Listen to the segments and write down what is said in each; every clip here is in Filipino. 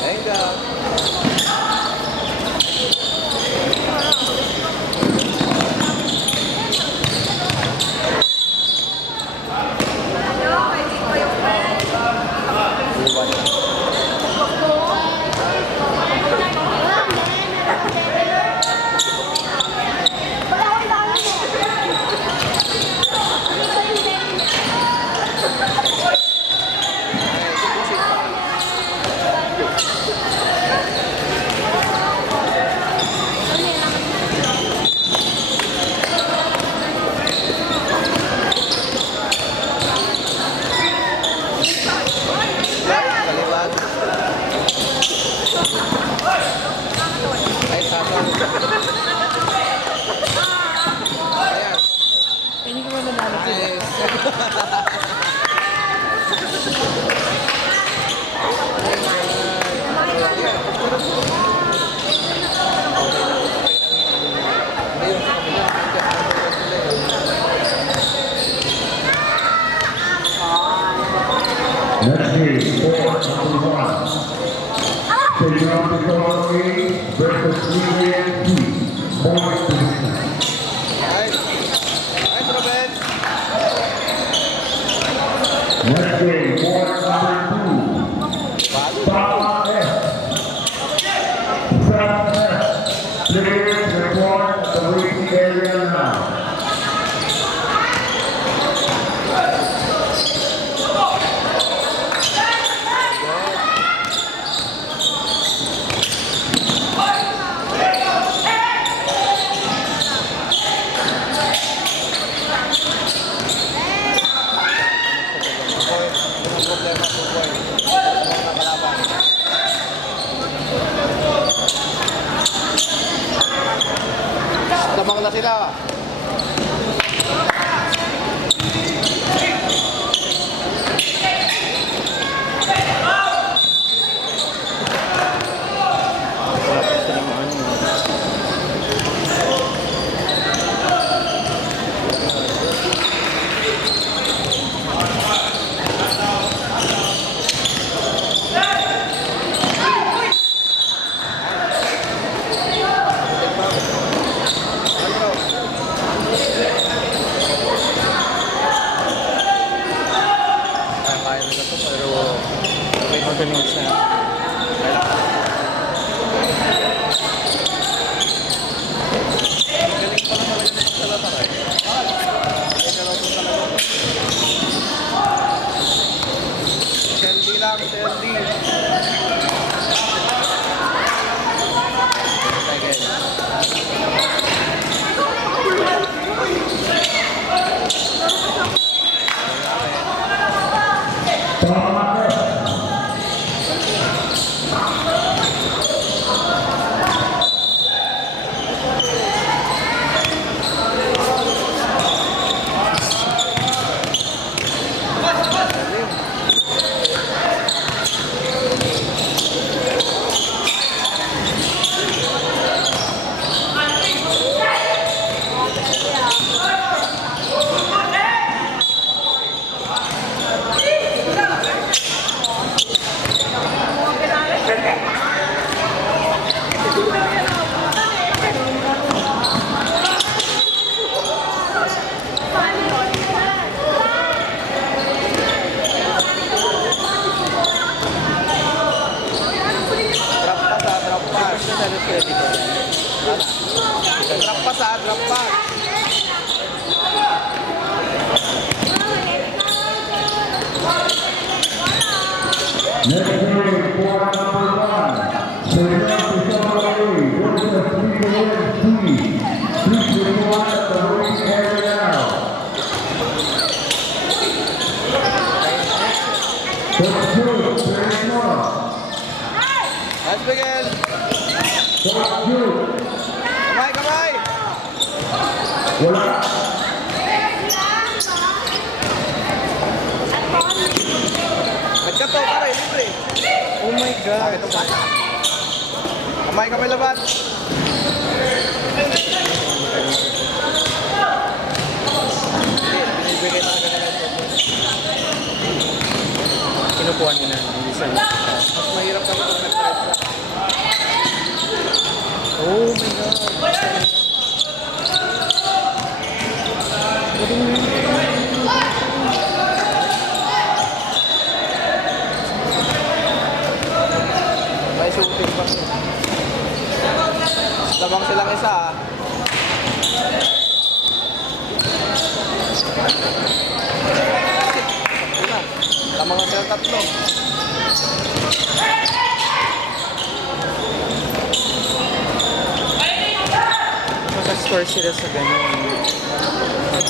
Ayun ka. Hindi ko mananalo sila. Next game, 4-1. Taking on the Colorado versus Cleveland P. Point position. Next game, 4-2. South F. South F. Players report at the waiting area now. Lamang na sila. Kaya nila to pero may magaling sa galing pa naman yung sa latara eh. Selfie lang, selfie. Drop pass ah, drop pass. Next game, 4-1. Taking on the Colorado versus Cleveland P. 3-1 at the waiting area now. Coach Drew, 31. Let's begin. Coach Drew. Kamay, kamay. Wala. Nagkato, pare, libre. Oh my God. Kamay, kamay laban. Binibigay talaga nila ito. Kinukuha nila. Hindi sa Mas mahirap kami pag nag-press. Oh my God. May shooting pa. Lamang silang isa ah. Una. Lamang na silang tatlo. Nakascore sila sa ganun.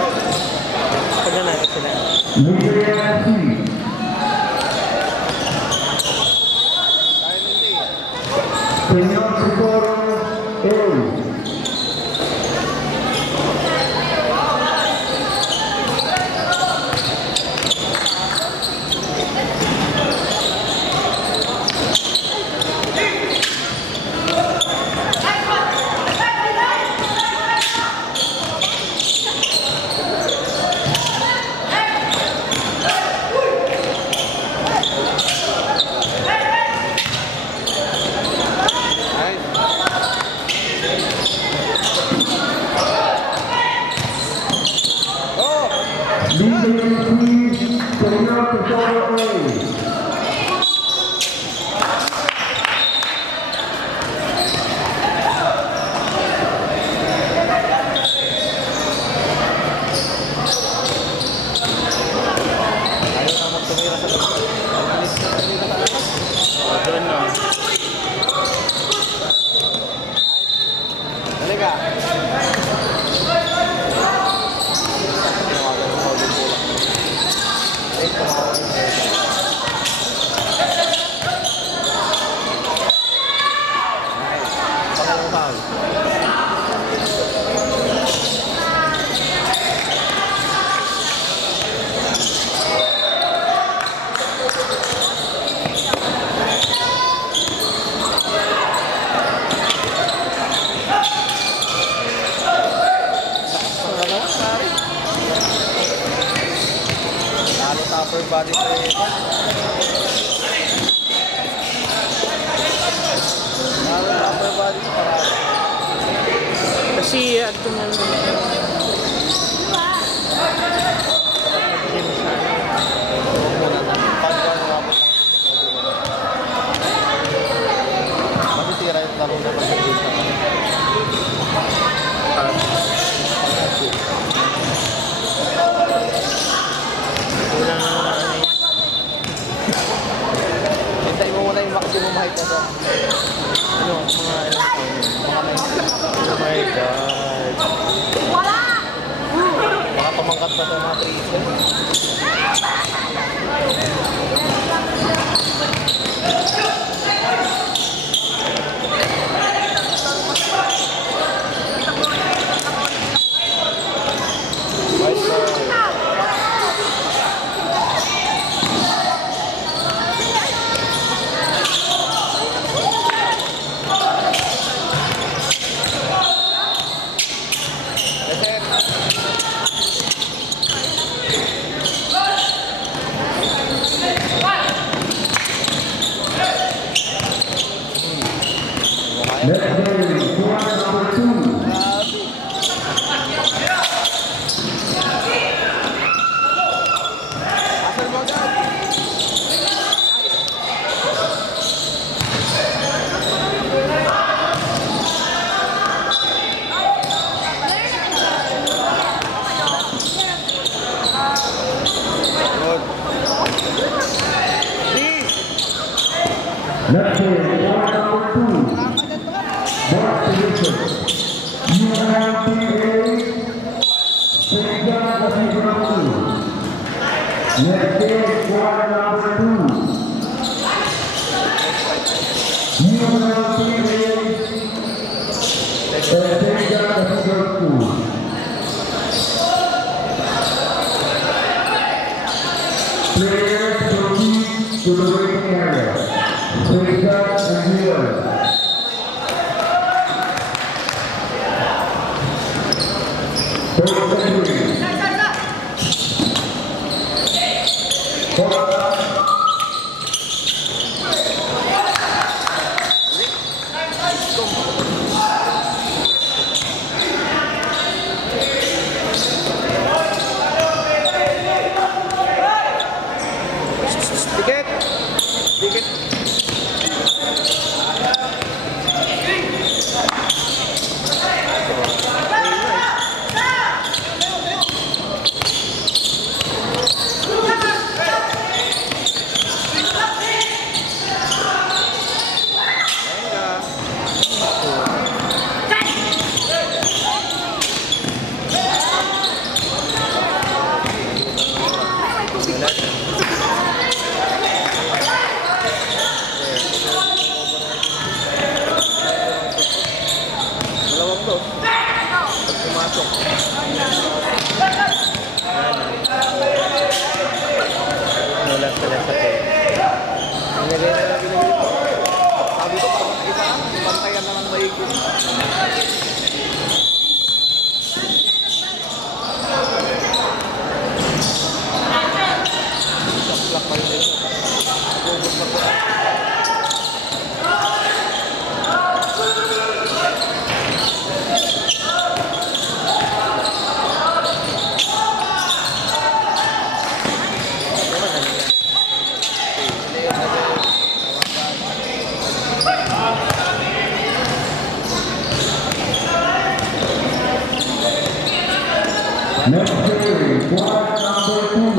Pag nanalo sila. Dahil hindi. Señor Socorro, Señor Socorro, Ayaw na magtumira sa labas. Alis na tumira sa labas. Doon na. Dali ka. Tawagan mo sa ulit bola. Ay, tumawag yung bola. Pangalawang foul. Lalo sa upper body sa ito. Lalo sa upper body sa parado. Kasi ato na gym siya. Pagka nga po. Matitira yung laro na pag-ibig. Wala na ano eh. Hintayin mo muna yung maximum height na to. Ano, mga ano. Mga may Oh my God. mga pamangkat pa sa mga trees. Nice ball. next game, quarter number 2. Asal mo agad. Good. Next game, quarter number 2. Mark position. UNTA, St. John, Next game, quarter Players proceed to the waiting area. Safeguard and healers. Tiket! Tiket! Dalawang to. Pag pumasok. Nulat sila sa tayo. Nilagay na lang ginagawa ko. Sabi ko, pag iba, bantayan na lang maigit. Saklak pa yun. Gugot na po. Next series, squad number 2,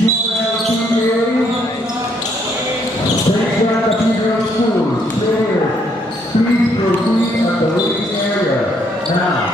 UNLPA, Safeguard Cathedral School. Players, please proceed at the waiting area now.